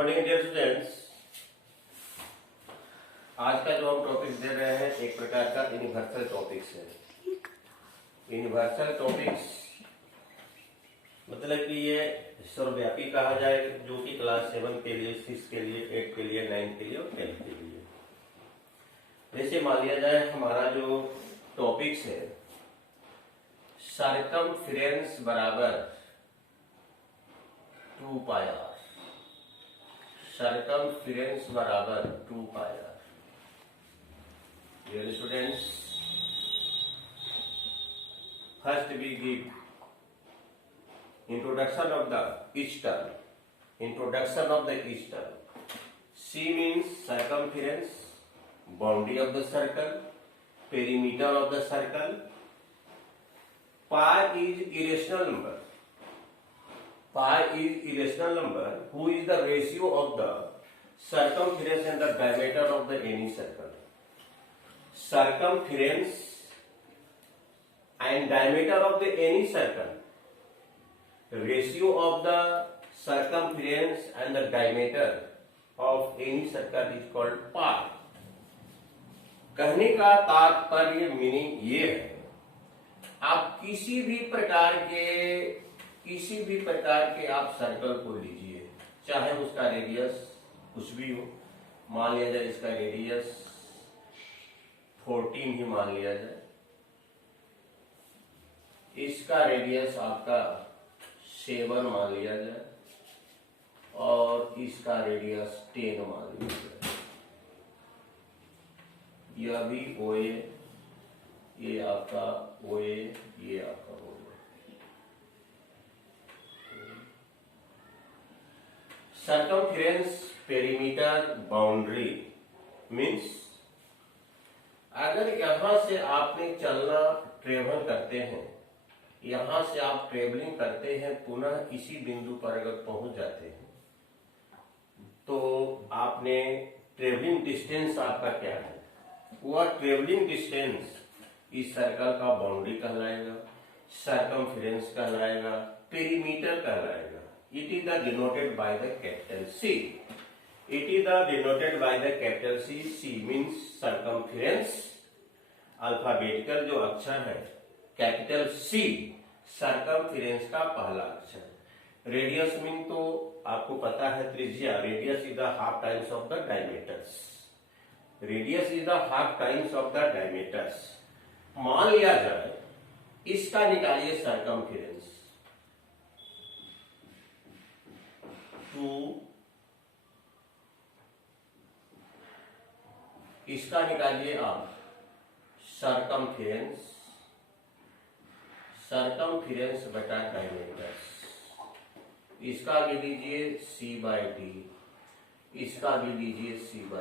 Morning dear students. आज का जो हम टॉपिक दे रहे हैं एक प्रकार का यूनिवर्सल टॉपिक्स है। यूनिवर्सल टॉपिक्स मतलब कि ये सर्वव्यापी कहा जाए, जो कि क्लास 7 के लिए, 6 के लिए, 8 के लिए, 9 के लिए और 10 के लिए। जैसे मान लिया जाए हमारा जो टॉपिक्स है सरकमफ्रेंस बराबर 2 पाई आर। सरकमफ्रेंस बराबर 2 pi R. Dear students, first we give introduction of the each term. Introduction of the each term. C means circumference, boundary of the circle, perimeter of the circle. Pi is irrational number. Pi is irrational number who is the ratio of the circumference and the diameter of the any circle. Circumference and diameter of the any circle. Ratio of the circumference and the diameter of any circle is called pi. कहने का तात्पर्य meaning ये है, आप किसी भी प्रकार के आप सर्कल को लीजिए, चाहे उसका रेडियस कुछ भी हो। मान लिया जाए इसका रेडियस 14 ही मान लिया जाए, इसका रेडियस आपका 7 मान लिया जाए और इसका रेडियस 10 मान लिया जाए। यह भी OA, ये आपका OA, ये आपका OA। Circumference, perimeter, boundary means अगर यहां से आपने चलना ट्रेवल करते हैं, यहां से आप ट्रेवलिंग करते हैं, पुनः इसी बिंदु पर अगर पहुंच जाते हैं तो आपने ट्रेवलिंग डिस्टेंस आपका क्या है, वह ट्रेवलिंग डिस्टेंस इस सर्कल का बाउंड्री कहलाएगा, सर्कमफ्रेंस कहलाएगा, पेरीमीटर कहलाएगा। It is the denoted by the capital C. It is the denoted by the capital C. C means circumference, alphabetical जो अक्षर है कैपिटल C, सर्कमफ्रेंस का पहला अक्षर। रेडियस मीन तो आपको पता है त्रिज्या। Radius is the half times of the diameters. Radius is the half times of the diameters. मान लिया जाए इसका निकालिए सर्कमफ्रेंस 2, इसका निकालिए आप सर्कमफ्रेंस, सर्कमफ्रेंस बटा डायमीटर्स। इसका भी लीजिए C/D, इसका भी लीजिए C/D।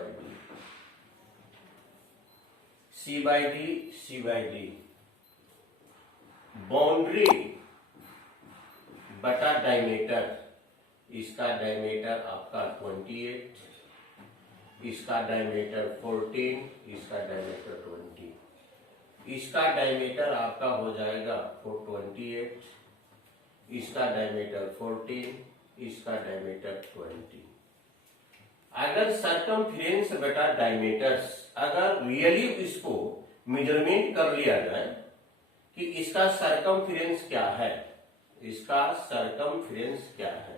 C/D बाउंड्री बटा डायमीटर। इसका डायमीटर आपका 28, इसका डायमीटर 14, इसका डायमीटर 20। इसका डायमीटर आपका हो जाएगा 428, इसका डायमीटर 14, इसका डायमीटर 20। अगर सर्कमफ्रेंस बटा डायमीटर्स, अगर रियली इसको मेजरमेंट कर लिया जाए कि इसका सर्कमफ्रेंस क्या है, इसका सर्कमफ्रेंस क्या है,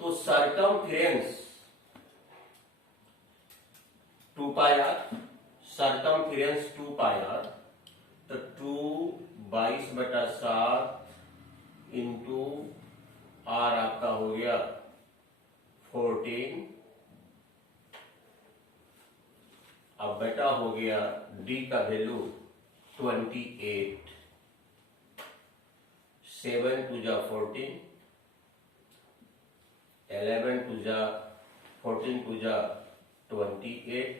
तो circumference 2 pi R, circumference 2 pi R, तो 2 22/7 इंटू आर आपका हो गया 14, अब बेटा हो गया डी का वैल्यू 28। 7 2 जा 14, 11 2 जा 14 2 जा 28,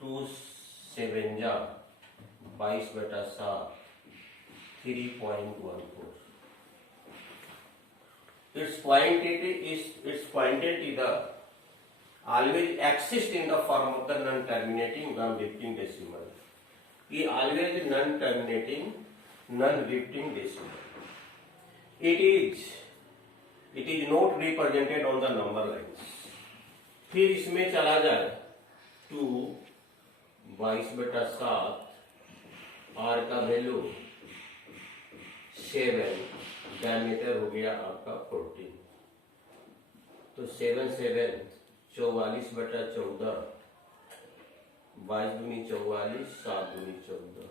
2 7 जा 22/7, 3.14। Its quantity the always exist in the form of the non-terminating, non-repeating decimal. ये always non-terminating, non-repeating decimal. It is it is not represented on the number lines. फिर इसमें चला जाए 2 22/7, आर का वैल्यू 7, डायमीटर हो गया आपका 14। तो 7 7 44/14, 22 दूनी 44, 7 दूनी 14,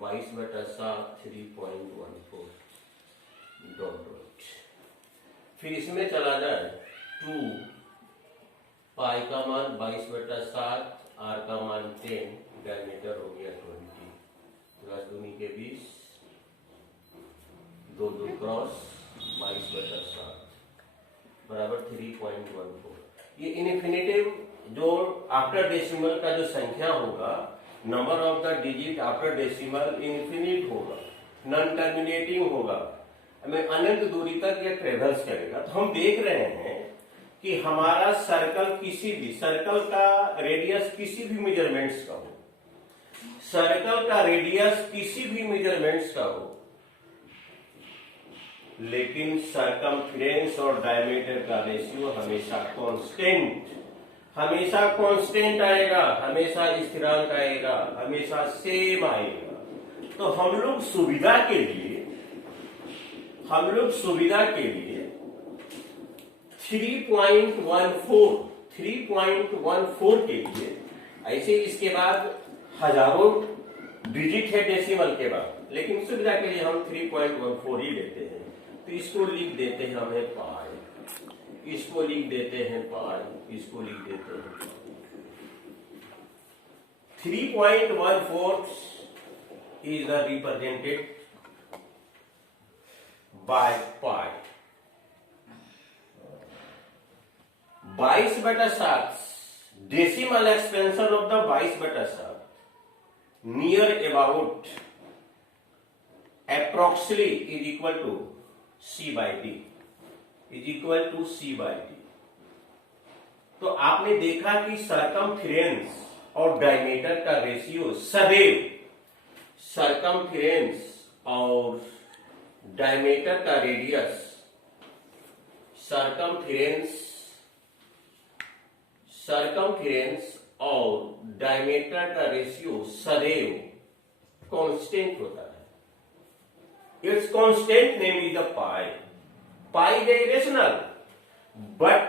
22/7 3.14 डॉट डॉट। फिर इसमें चला जाए 2 पाई का मान 22/7, आर का मान 10, डायमीटर हो गया 20, 10 दूनी के 20, 2 2 क्रॉस 22/7 बराबर 3.14। ये इनफिनिटिव जो आफ्टर डेसिमल का जो संख्या होगा, number of the digit after decimal infinite होगा, नॉन टर्मिनेटिंग होगा, हमें अनंत दूरी तक ये ट्रेवल्स करेगा। तो हम देख रहे हैं कि हमारा सर्कल किसी भी सर्कल का रेडियस किसी भी मेजरमेंट्स का हो, सर्कल का रेडियस किसी भी मेजरमेंट्स का हो, लेकिन सरकमफ्रेंस और डायमीटर का रेशियो हमेशा कांस्टेंट आएगा, हमेशा स्थिरांक आएगा, हमेशा सेम आएगा। तो हम लोग सुविधा के लिए 3.14 के लिए, ऐसे इसके बाद हजारों डिजिट है डेसिमल के बाद, लेकिन सुविधा के लिए हम 3.14 ही लेते हैं। तो इसको लिख देते हैं हमें पाई, इसको लिख देते हैं पाई, इसको लिख देते हैं 3.14 is represented by pi। 22/7 decimal expansion of the 22/7 near about approximately is equal to C/D, is equal to C/D। तो आपने देखा कि सरकमफ्रेंस और डायमीटर का रेशियो सदैव, सरकमफ्रेंस और डायमीटर का रेडियस, सरकमफ्रेंस और डायमीटर का रेशियो सदैव कांस्टेंट होता है। Its constant name is the pi. Pi is irrational, but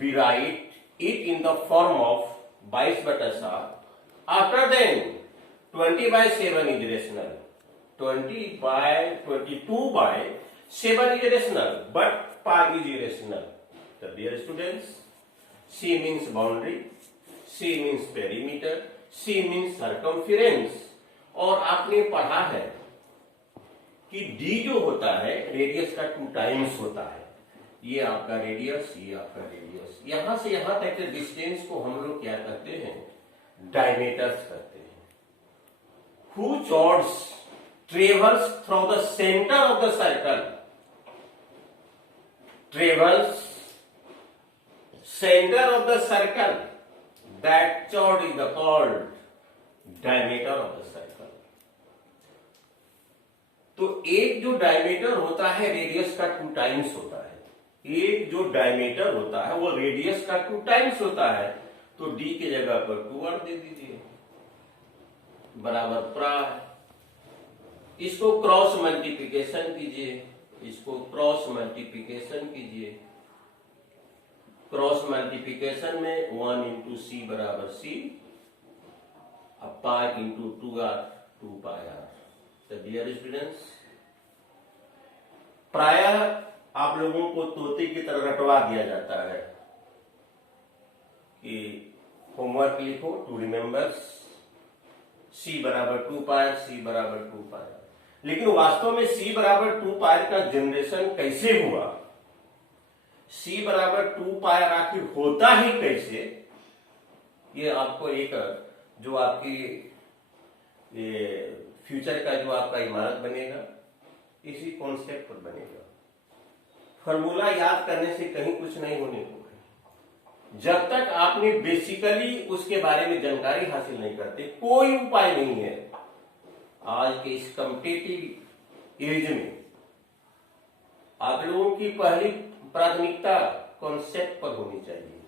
we write it in the form of 22/7. After then, 20/7 is rational. 22/7 is rational, but pi is irrational. The dear students, C means boundary, C means perimeter, C means circumference, और आपने पढ़ा है कि d जो होता है radius का 2 times होता है। ये आपका रेडियस, ये आपका रेडियस, यहां से यहां तक के डिस्टेंस को हम लोग क्या करते हैं, डायमीटर्स करते हैं। Who chords travels through the center of the circle, travels center of the circle, that chord is called diameter of the circle। तो एक जो डायमीटर होता है रेडियस का 2 टाइम्स होता है, एक जो डायमीटर होता है वो रेडियस का 2 टाइम्स होता है। तो d की जगह पर 2 दे दीजिए, बराबर प्राय। इसको क्रॉस मल्टीप्लिकेशन कीजिए, इसको क्रॉस मल्टीप्लिकेशन कीजिए। क्रॉस मल्टीप्लिकेशन में 1 इंटू सी बराबर सी, अब पाई इंटू 2r, 2 पाई r। तो डियर स्टूडेंट्स, प्रायः आप लोगों को तोते की तरह रटवा दिया जाता है कि होमवर्क लिखो टू रिमेंबर c बराबर 2 पाई, c बराबर 2 पाई। लेकिन वास्तव में c बराबर 2 पाई का जनरेशन कैसे हुआ, c बराबर 2 पाई आखिर होता ही कैसे, ये आपको एक जो आपकी ये फ्यूचर का जो आपका इमारत बनेगा, इसी कॉन्सेप्ट पर बनेगा। फॉर्मूला याद करने से कहीं कुछ नहीं होने को है। जब तक आपने बेसिकली उसके बारे में जानकारी हासिल नहीं करते, कोई उपाय नहीं है आज के इस कॉम्पिटिटिव एज में आप लोगों की पहली प्राथमिकता कॉन्सेप्ट पर होनी चाहिए।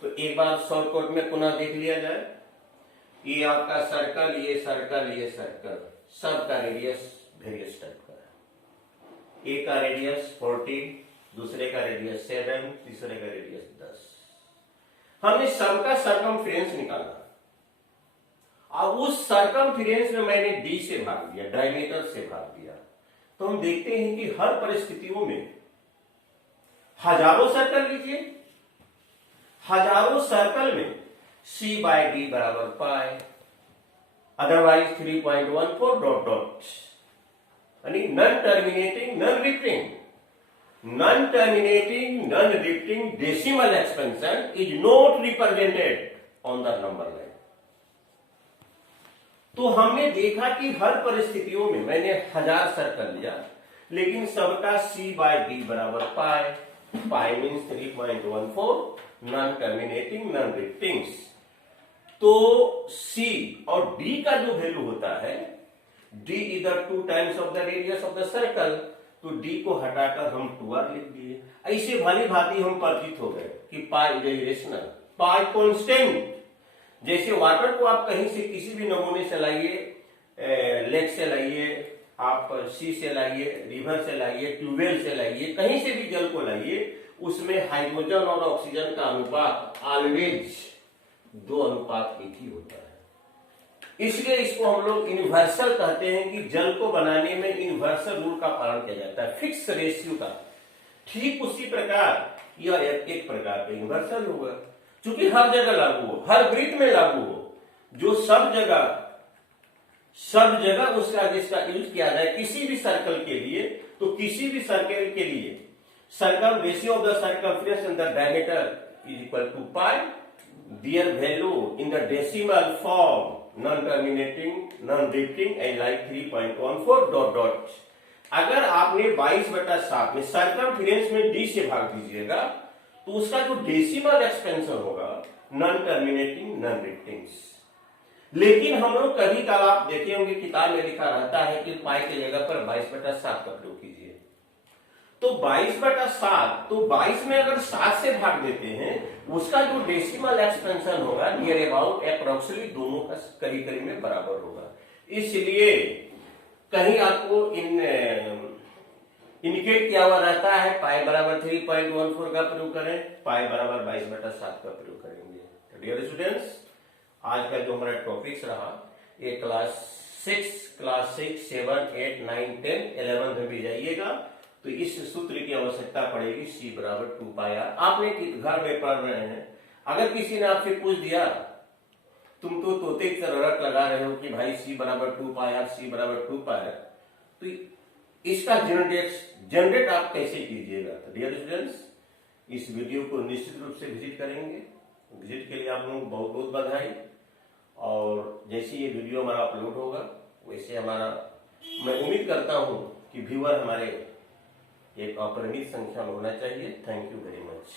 तो एक बार शॉर्टकट में पुनः देख लिया जाए। ये आपका सर्कल, ये सर्कल, ये सर्कल, सबका रेडियस वेरियस टाइप का है। एक का रेडियस 40, दूसरे का रेडियस 7, तीसरे का रेडियस 10। हमने सबका सरकमफ्रेंस निकाला। अब उस सरकमफ्रेंस में मैंने डी से भाग दिया, डायमीटर से भाग दिया। तो हम देखते हैं कि हर परिस्थितियों में हजारों सर्कल लीजिए, हजारों सर्कल में C बाय डी बराबर पाई, अदरवाइज 3.14 डॉट डॉट, यानी non terminating non repeating, non terminating non repeating decimal expansion is not represented on the number line. तो हमने देखा कि हर परिस्थितियों में मैंने 1000 सर्कल लिया, लेकिन सबका C बाय डी बराबर pi, pi means 3.14, non terminating non repeating. तो C और D का जो वैल्यू होता है, D इधर 2 times of the radius of the circle, तो D को हटाकर हम 2r लिख दिए। ऐसे भली भांति हम परिचित हो गए कि pi is irrational, pi constant. जैसे वाटर को आप कहीं से किसी भी नमूने से लाइए, लेक से लाइए, आप सी से लाइए, रिवर से लाइए, ट्यूबवेल से लाइए, कहीं से भी जल को लाइए, उसमें हाइड्रोजन और ऑक्सीजन का अनुपात ऑलवेज 2 अनुपात 1 ही होता है। इसलिए इसको हम लोग यूनिवर्सल कहते हैं कि जल को बनाने में यूनिवर्सल रूल का पालन किया जाता है, फिक्स रेशियो का। ठीक उसी प्रकार यह एक प्रकार का यूनिवर्सल होगा, क्योंकि हर जगह लागू हो, हर वृत्त में लागू हो, जो सब जगह उसका जिसका यूज किया जाए किसी भी सर्कल के लिए। तो किसी भी सर्कल के लिए circle ratio of the circumference and the diameter is equal to pi, their value in the decimal form, non terminating non repeating and like 3.14 dot dot. अगर आपने 22/7 में सर्कमफ्रेंस में डी से भाग दीजिएगा, तो उसका जो डेसिमल एक्सपेंशन होगा नॉन टर्मिनेटिंग नॉन रिपीटिंग। लेकिन हम लोग कभी कल आप देखे होंगे किताब में लिखा रहता है कि पाई की जगह पर 22/7 का प्रयोग कीजिए। तो 22/7, तो 22 में अगर 7 से भाग देते हैं, उसका जो डेसिमल एक्सपेंशन होगा नियर अबाउट अप्रोक्सीमेटली दोनों का करीब करीब में बराबर होगा। इसलिए कहीं आपको इंडिकेट किया हुआ रहता है पाई बराबर 3.14 का प्रयोग करें, पाई बराबर 22/7 का प्रयोग करेंगे। डियर स्टूडेंट्स, आज का जो हमारा टॉपिक्स रहा, ये क्लास 6, 7, 8, 9, 10, 11 में भी जाइएगा तो इस सूत्र की आवश्यकता पड़ेगी, C बराबर 2 पाई r। आपने घर में पढ़ रहे हैं, अगर किसी ने आपसे पूछ दिया, तुम तो तोते की तरह रट लगा रहे हो कि भाई C बराबर 2 पाई r, C बराबर 2 पाई r, तो इसका जनरेट आप कैसे कीजिएगा। तो डियर स्टूडेंट्स, इस वीडियो को निश्चित रूप से विजिट करेंगे। विजिट के लिए आप लोगों को बहुत बहुत बधाई। और जैसे ये वीडियो हमारा अपलोड होगा, वैसे मैं उम्मीद करता हूं कि व्यूअर हमारे एक अपरिमित संख्या में होना चाहिए। Thank you very much.